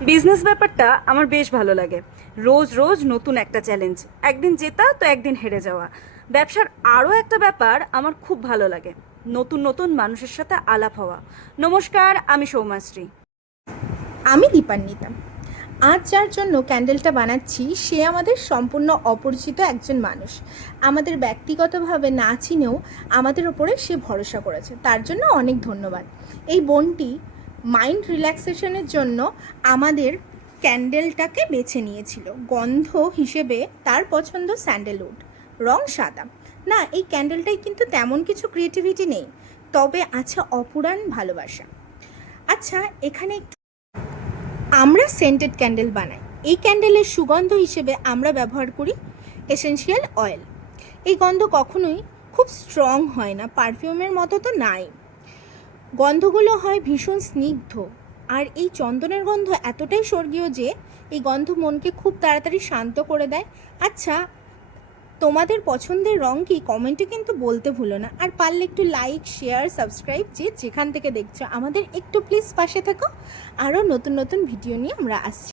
Business ব্যাপারটা আমার বেশ ভালো লাগে। রোজ রোজ নতুন একটা চ্যালেঞ্জ, একদিন জেতা তো একদিন হেরে যাওয়া। ব্যবসার আরও একটা ব্যাপার আমার খুব ভালো লাগে, নতুন নতুন মানুষের সাথে আলাপ হওয়া। নমস্কার, আমি সৌমাশ্রী। আমি দীপান্বিতা। আজ যার জন্য ক্যান্ডেলটা বানাচ্ছি সে আমাদের সম্পূর্ণ অপরিচিত একজন মানুষ। আমাদের ব্যক্তিগতভাবে না চিনেও আমাদের ওপরে সে ভরসা করেছে, তার জন্য অনেক ধন্যবাদ। এই বোনটি মাইন্ড রিল্যাক্সেশনের জন্য আমাদের ক্যান্ডেলটাকে বেছে নিয়েছিল। গন্ধ হিসেবে তার পছন্দ স্যান্ডেলউড, রং সাদা। না, এই ক্যান্ডেলটাই কিন্তু তেমন কিছু ক্রিয়েটিভিটি নেই, তবে আছে অপুরাণ ভালোবাসা। আচ্ছা, এখানে আমরা সেন্টেড ক্যান্ডেল বানাই। এই ক্যান্ডেলের সুগন্ধ হিসেবে আমরা ব্যবহার করি এসেনশিয়াল অয়েল। এই গন্ধ কখনোই খুব স্ট্রং হয় না, পারফিউমের মতো তো নাই। গন্ধগুলো হয় ভীষণ স্নিগ্ধ, আর এই চন্দনের গন্ধ এতটাই স্বর্গীয় যে এই গন্ধ মনকে খুব তাড়াতাড়ি শান্ত করে দেয়। আচ্ছা, তোমাদের পছন্দের রং কি কমেন্টে কিন্তু বলতে ভুলো না। আর পারলে একটু লাইক, শেয়ার, সাবস্ক্রাইব যে যেখান থেকে দেখছো আমাদের একটু প্লিজ পাশে থেকো। আরও নতুন নতুন ভিডিও নিয়ে আমরা আসছি।